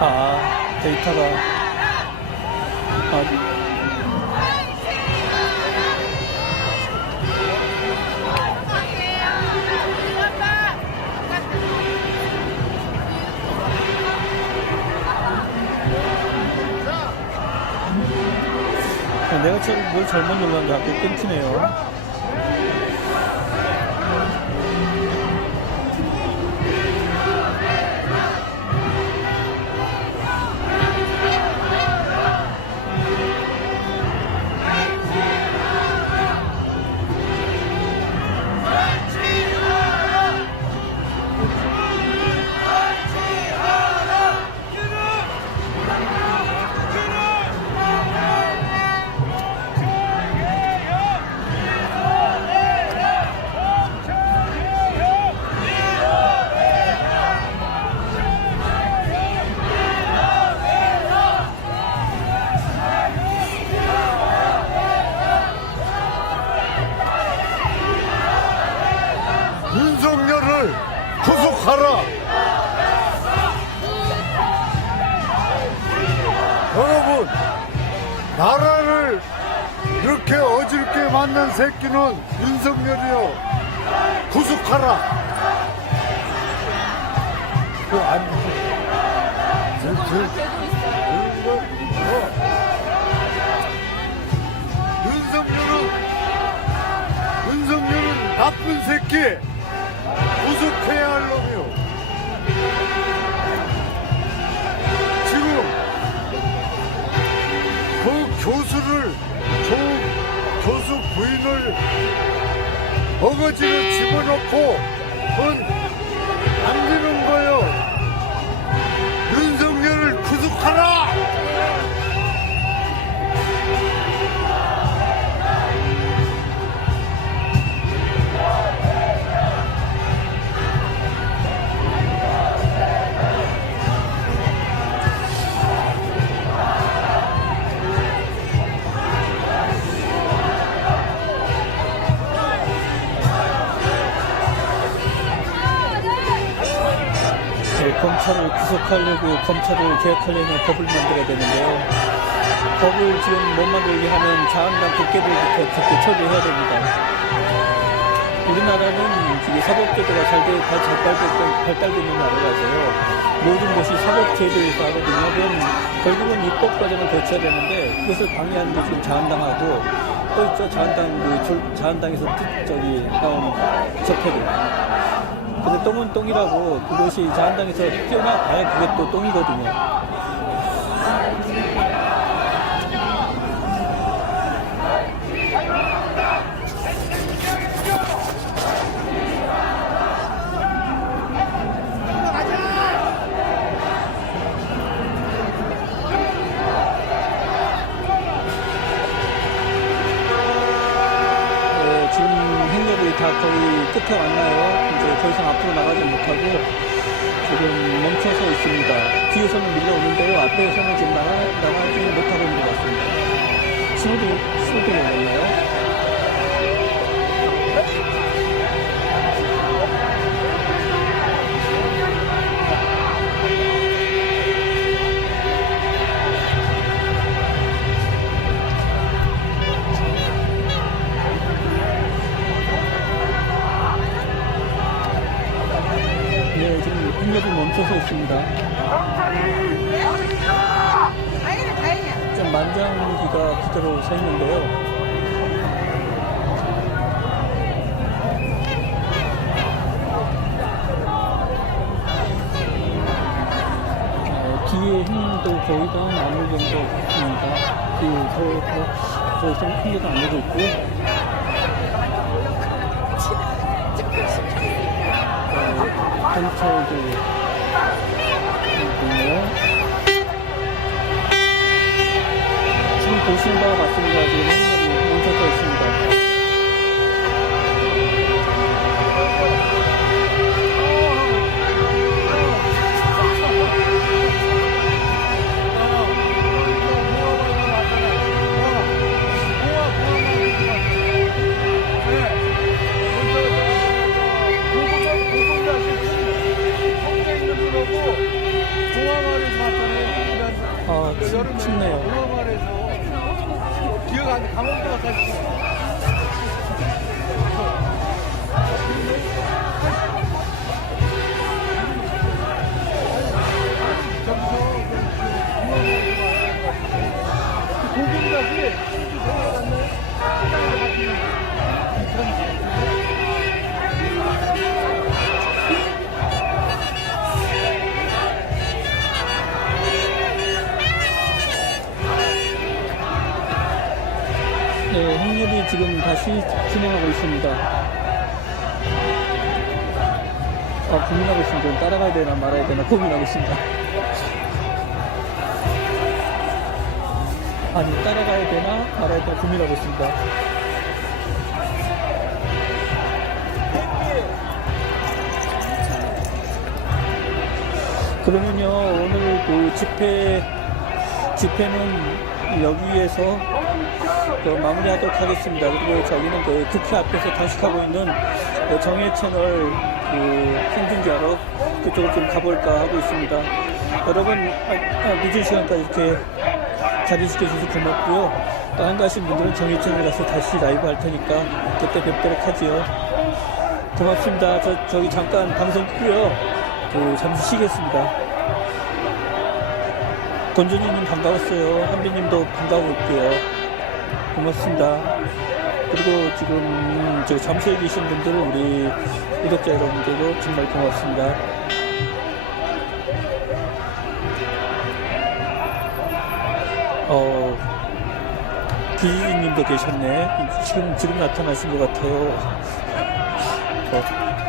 아, 데이터가. 아, 내가 뭘 잘못 눌렀는데 자꾸 끊기네요. 구속하라. 여러분, 나라를 이렇게 어지럽게 만난 새끼는 윤석열이요. 구속하라. 그 안, 저, 저, 어. 윤석열은 윤석열은 나쁜 새끼 구속해야 할 놈이요 어거지로 집어넣고 검찰을 구속하려고 검찰을 개혁하려면 법을 만들어야 되는데요. 법을 지금 못 만들게 하면 자한당 국회들부터 그렇게 처리해야 됩니다. 우리나라는 이게 사법제도가 잘, 돼, 잘 발달되고, 발달되는 나라라서요. 모든 것이 사법제도에서 하거든요. 결국은 입법 과정을 거쳐야 되는데 그것을 방해하는 게 지금 자한당하고 또 있죠. 자한당, 그, 조- 자한당에서 뜻- 저기 나온 적폐들. 근데 똥은 똥이라고 그것이 자한당에서 뛰어나봐야 그게 또 똥이거든요. 네, 지금 행렬이 다 거의 끝에 왔나요? 이제 더 이상 앞으로 나가지 못하고 지금 멈춰서 있습니다. 뒤에서는 밀려오는데요. 앞에서는 지금 나가, 나가지 못하고 있는 것 같습니다. 신호등, 신호등이 올렸나요? 행렬이 멈춰서 있습니다. 좀 만장기가 그대로 서 있는데요. 어, 뒤에 힘도 거의 다 어느 정도 있습니다. 그, 더, 더, 더 이상 힘도 안 내고 있고. 어, 경찰도 있네요. 지금 보시는 바와 같습니다. 지금 행렬이 멈춰서 있습니다. 강원도 갔다 왔어. 고금까지 생각났네. 지금 다시 진행하고 있습니다. 아, 고민하고 있습니다. 따라가야 되나 말아야 되나 고민하고 있습니다. 아니, 따라가야 되나 말아야 되나 고민하고 있습니다. 그러면요, 오늘 그 집회, 집회는 여기에서 그 마무리하도록 하겠습니다. 그리고 저기는 그 국회 앞에서 단식하고 있는 그 정예 채널 그 생중계하러 그쪽으로 좀 가볼까 하고 있습니다. 여러분, 아, 아, 늦은 시간까지 이렇게 자리시켜주셔서 고맙고요. 또 한가하신 분들은 정예 채널 가서 다시 라이브 할 테니까 그때 뵙도록 하지요. 고맙습니다. 저, 저기 잠깐 방송 끄고요. 그 잠시 쉬겠습니다. 돈준이님 반가웠어요. 한비님도 반가워 올게요. 고맙습니다. 그리고 지금 저 잠수에 계신 분들 우리 구독자 여러분들도 정말 고맙습니다. 어, 기지님도 계셨네. 지금 지금 나타나신 것 같아요. 어,